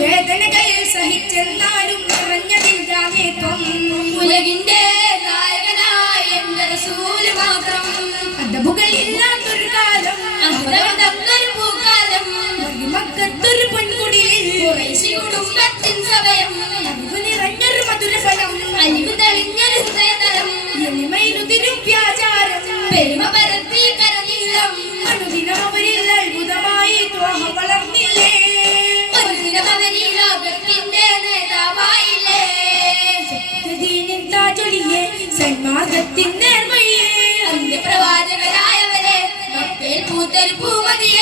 വേദനകൾ സഹിച്ചെന്നാലും നിറഞ്ഞതില്ലാമേത്വം ഉലകിന്റെ നായകനായ എന്റെ റസൂല് മാത്രം അദബുകളില്ലാത്തൊരു കാലം അഹ്ദവദന്നൊരു പൂക്കാലം മക്കത്തൊരു പെൺകുടിയിൽ ഖുറൈശി കുടുംബത്തിൻ സമയം അറിവ് നിറഞ്ഞൊരു മധുരഫലം അലിവ് തെളിഞ്ഞൊരു ഹൃദയതലം എളിമയിലുതിരും വ്യാചാരം പെരുമ പരത്തി കരനില്ലം അനുദിനം അവരിൽ അത്ഭുതമായി ത്വാഹ വളർന്നില്ലേ ഒരു ദിനം അവനീ ലോകത്തിന്റെ നേതാവായില്ലേ സത്യദീനിൻ താജൊലിയെ സന്മാർഗത്തിൻ നേർവഴിയെ അന്ത്യപ്രവാചകരായവരെ മക്കയിൽ പൂത്തൊരു പൂമതിയെ